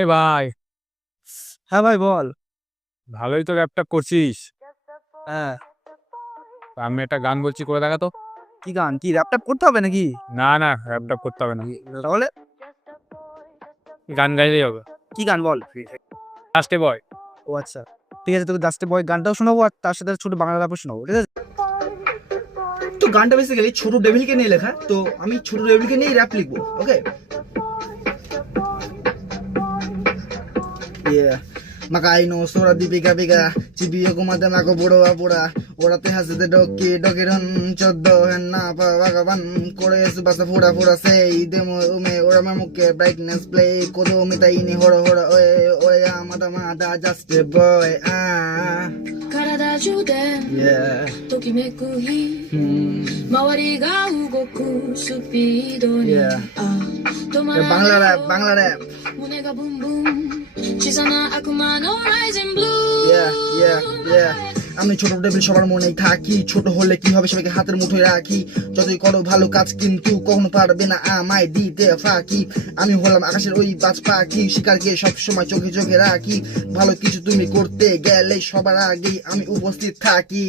এ ভাই, হ্যাঁ ভাই বল। ভালোই তো র্যাপটপ করছিস। হ্যাঁ, আমি একটা গান বলছি, করে দেখা তো। কি গান? কি র্যাপ করতে হবে নাকি? না না, র্যাপটপ করতে হবে না, তাহলে গান গাইলেই হবে। কি গান বল? লাস্টে বয়। ও আচ্ছা, ঠিক আছে, তোকে জাস্ট বয় গানটাও শোনাবো আর তার সাথে ছোট বাংলা র্যাপও শোনাবো, ঠিক আছে? তো গানটা বেসিক্যালি ছোট ডেভিলকে নিয়ে লেখা, তো আমি ছোট ডেভিলকে নিয়ে র্যাপ লিখবো, ওকে? Yeah. Makaino sora di pica pica Cibiyo kumate mako puro apura Orate hasete doki doki ron choddo henna pa vagaban Kore subasa fura fura sei Demo ume ora mamuke brightness play Kodo mitai ni horo horo oe Oe ya mata mata just a boy Karada jude Yeah ときめく日周りが動くスピードに Yeah 止まら Bangla ない rap Bangla rap 胸がブンブン小さな悪魔のライジンブルー Yeah yeah yeah আমি ছোট table সবার মনেই থাকি ছোট হলে কি হবে সবাইকে হাতের মুঠোয় রাখি যতই করো ভালো কাজ কিন্তু কখনো পারবে না আমায় দিতে ফাঁকি আমি হলাম আকাশের ওই বাজ পাখি শিকারকে সবসময় চোখে চোখে রাখি ভালো কিছু তুমি করতে গেলে সবার আগেই আমি উপস্থিত থাকি